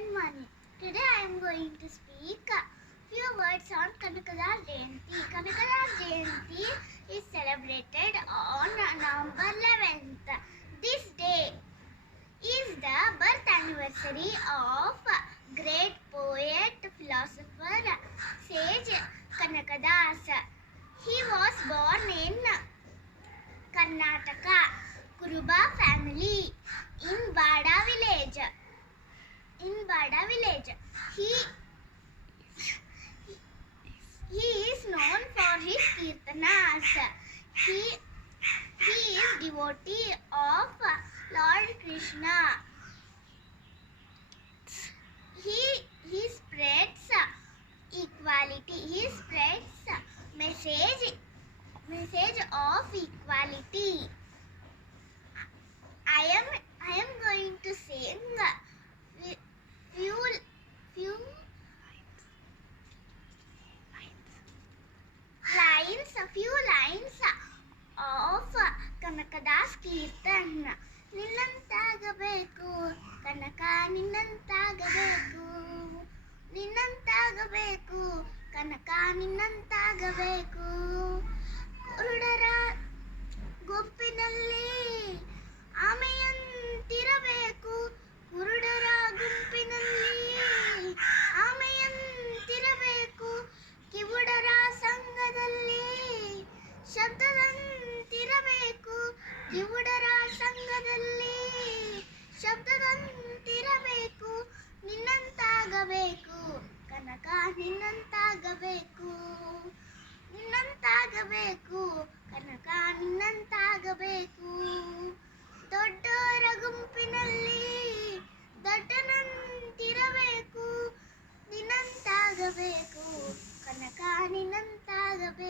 and money. Today I am going to speak a few words on Kanakadas Jayanti. Kanakadas Jayanti is celebrated on November 11th. This day is the birth anniversary of great poet, philosopher, sage Kanakadas. He was born in Karnataka, Kuruba family in Bada village. He is known for his kirtanas. He is devotee of Lord Krishna. He spreads equality. He spreads message of equality. I am going to sing few lines of Kanakadas Kirtan. ನಿನ್ನಂತಾಗಬೇಕು ಕನಕ, ನಿನ್ನಂತಾಗಬೇಕು, ನಿನ್ನಂತಾಗಬೇಕು ಕನಕ, ನಿನ್ನಂತಾಗಬೇಕು. ಕುರುಡರ ಗುಂಪಿನಲ್ಲಿ ಆಮೆಯಂತಿರಬೇಕು, ಕುರುಡರ ಗುಂಪಿನಲ್ಲಿ ಆಮೆಯಂತಿರಬೇಕು. ಕಿವುಡರ ಸಂಘದಲ್ಲಿ ಶಬ್ದದಂತಿರಬೇಕು, ಕಿವುಡರ ಸಂಘದಲ್ಲಿ ಶಬ್ದದಂತಿರಬೇಕು. ನಿನ್ನಂತಾಗಬೇಕು ಕನಕ, ನಿನ್ನಂತಾಗಬೇಕು, ನಿನ್ನಂತಾಗಬೇಕು ಕನಕ, ನಿನ್ನಂತಾಗಬೇಕು. ದೊಡ್ಡವರ ಗುಂಪಿನಲ್ಲಿ ದೊಡ್ಡನಂತಿರಬೇಕು, ನಿನ್ನಂತಾಗಬೇಕು ಕನಕ, ನಿನ್ನಂತಾಗಬೇಕು.